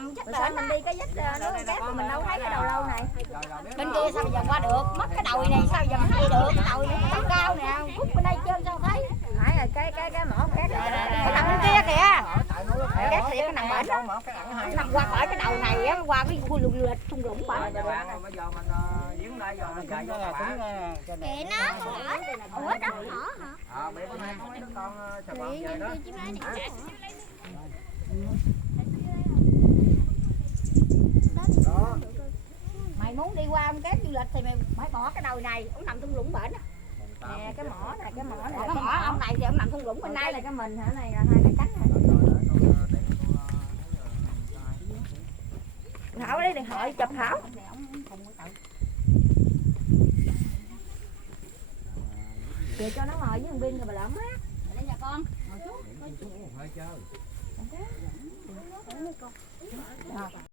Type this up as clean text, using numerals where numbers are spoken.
nằm chắc là mình đi cái vách nó cát mà mình đâu thấy cái đầu lâu này. Bên kia sao bây giờ qua được, mất cái đồi này sao giờ thấy được, cái đồi này nó cao nè, khúc bên đây trên sao thấy. Nãy là cái mỏ cát nằm bên kia kìa. Cát thì nó nằm bển đó. Nằm qua khỏi cái đầu này á, qua cái khu lùn lượt thung lũng bển. Bây giờ mình giếng đây giờ mình chạy vô là kệ nó mỏ. Ủa đó mỏ hả? bị con hai con sờ bò về đó. Mày muốn đi qua cát du lịch thì mày phải bỏ cái đồi này, ông nằm thung lũng bển á. Nè cái mỏ này, cái mỏ này. Cái mỏ ông này thì ông nằm thung lũng bên đây là cái mình hả, này là hai cái cánh này. Thảo đi điện thoại chụp Thảo. Kìa cho nó ngồi với thằng Bin rồi bà lỡ mát. Đây nhà con. Ngồi xuống.